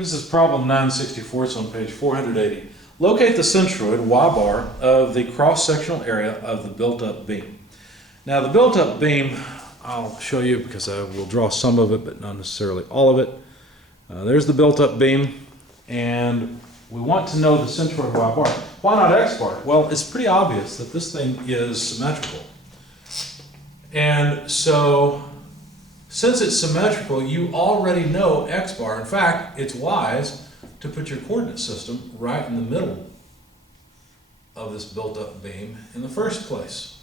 This is problem 964, it's on page 480. Locate the centroid, Y-bar, of the cross-sectional area of the built-up beam. Now the built-up beam, I'll show you because I will draw some of it, but not necessarily all of it. There's the built-up beam, and we want to know the centroid Y-bar. Why not X-bar? Well, it's pretty obvious that this thing is symmetrical. And so, since it's symmetrical, you already know X-bar. In fact, it's wise to put your coordinate system right in the middle of this built-up beam in the first place.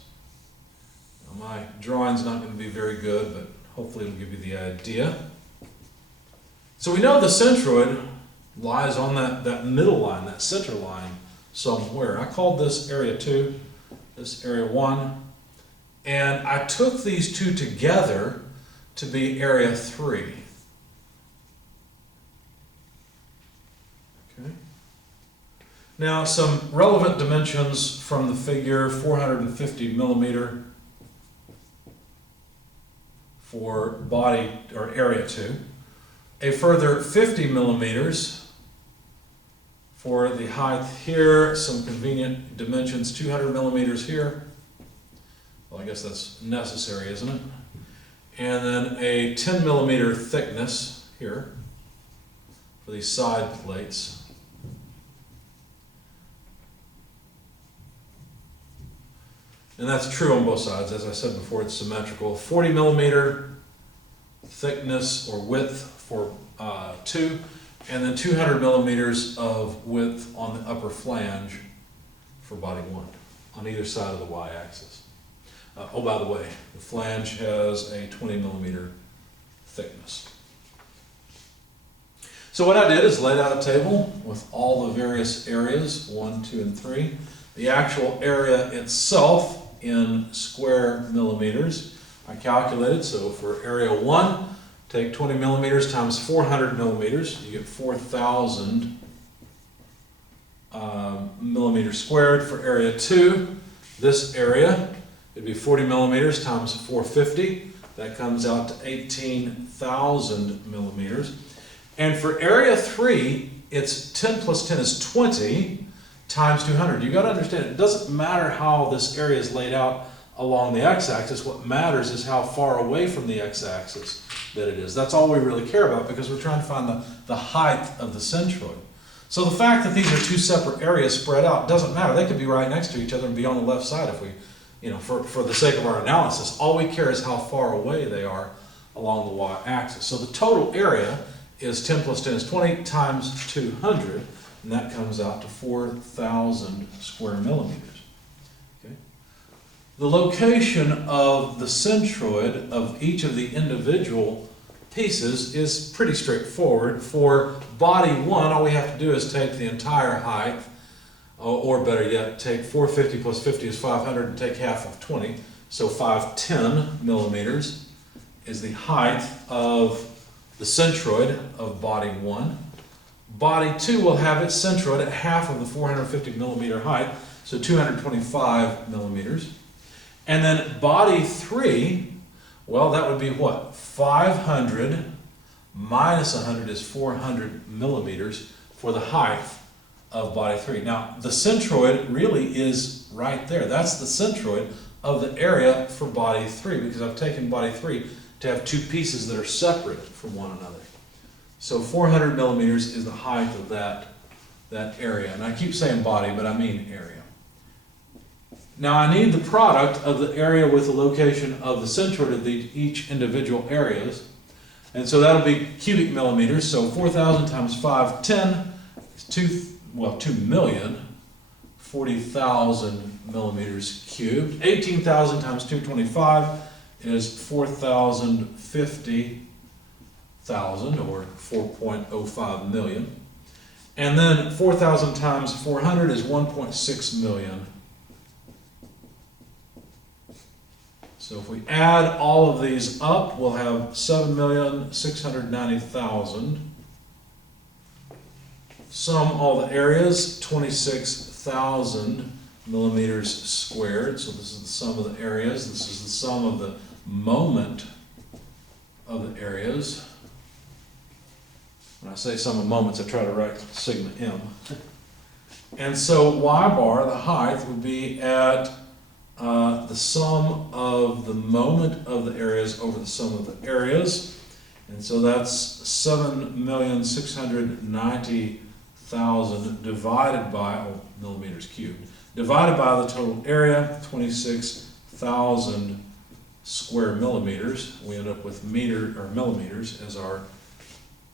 Now, my drawing's not going to be very good, but hopefully it'll give you the idea. So we know the centroid lies on that middle line, that center line somewhere. I called this area 2, this area 1, and I took these two together to be area 3. Okay. Now some relevant dimensions from the figure: 450 millimeter for body or area 2, a further 50 millimeters for the height here, some convenient dimensions, 200 millimeters here. Well, I guess that's necessary, isn't it? And then a 10 millimeter thickness here for these side plates. And that's true on both sides. As I said before, it's symmetrical. 40 millimeter thickness or width for 2, and then 200 millimeters of width on the upper flange for body 1 on either side of the y-axis. Oh, by the way, the flange has a 20 millimeter thickness. So what I did is laid out a table with all the various areas, 1, 2, and 3. The actual area itself in square millimeters I calculated. So for area 1, take 20 millimeters times 400 millimeters. You get 4,000 millimeters squared. For area 2, this area, it'd be 40 millimeters times 450. That comes out to 18,000 millimeters. And for area 3, it's 10 plus 10 is 20 times 200. You got to understand, it doesn't matter how this area is laid out along the x-axis. What matters is how far away from the x-axis that it is. That's all we really care about, because we're trying to find the height of the centroid. So the fact that these are two separate areas spread out doesn't matter. They could be right next to each other and be on the left side if we, for the sake of our analysis. All we care is how far away they are along the y-axis. So the total area is 10 plus 10 is 20 times 200, and that comes out to 4,000 square millimeters. Okay. The location of the centroid of each of the individual pieces is pretty straightforward. For body 1, all we have to do is take the entire height, or better yet, take 450 plus 50 is 500 and take half of 20. So 510 millimeters is the height of the centroid of body 1. Body 2 will have its centroid at half of the 450 millimeter height, so 225 millimeters. And then body 3, well, that would be what? 500 minus 100 is 400 millimeters for the height of body 3. Now, the centroid really is right there. That's the centroid of the area for body 3, because I've taken body 3 to have two pieces that are separate from one another. So 400 millimeters is the height of that area. And I keep saying body, but I mean area. Now I need the product of the area with the location of the centroid of each individual areas. And so that'll be cubic millimeters. So 4,000 times 510 is 2,040,000 millimeters cubed. 18,000 times 225 is 4,050,000, or 4.05 million. And then 4,000 times 400 is 1.6 million. So if we add all of these up, we'll have 7,690,000. Sum all the areas, 26,000 millimeters squared. So this is the sum of the areas. This is the sum of the moment of the areas. When I say sum of moments, I try to write sigma m. And so y bar, the height, would be at the sum of the moment of the areas over the sum of the areas. And so that's 7,690,000 divided by, millimeters cubed, divided by the total area, 26,000 square millimeters. We end up with millimeters as our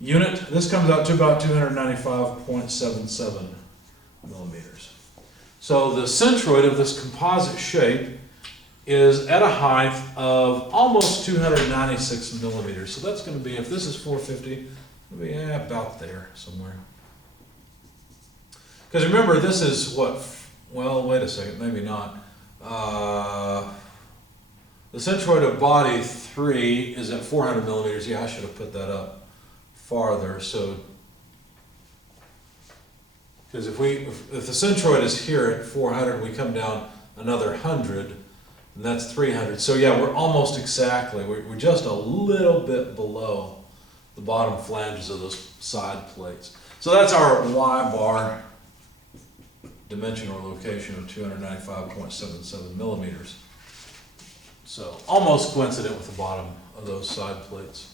unit. This comes out to about 295.77 millimeters. So the centroid of this composite shape is at a height of almost 296 millimeters. So that's going to be, if this is 450, it'll be about there somewhere. Because remember, this is what, well, wait a second, maybe not. The centroid of body 3 is at 400 millimeters. Yeah, I should have put that up farther. So, because if the centroid is here at 400, we come down another 100, and that's 300. So yeah, we're almost exactly, we're just a little bit below the bottom flanges of those side plates. So that's our Y bar dimension or location of 295.77 millimeters. So almost coincident with the bottom of those side plates.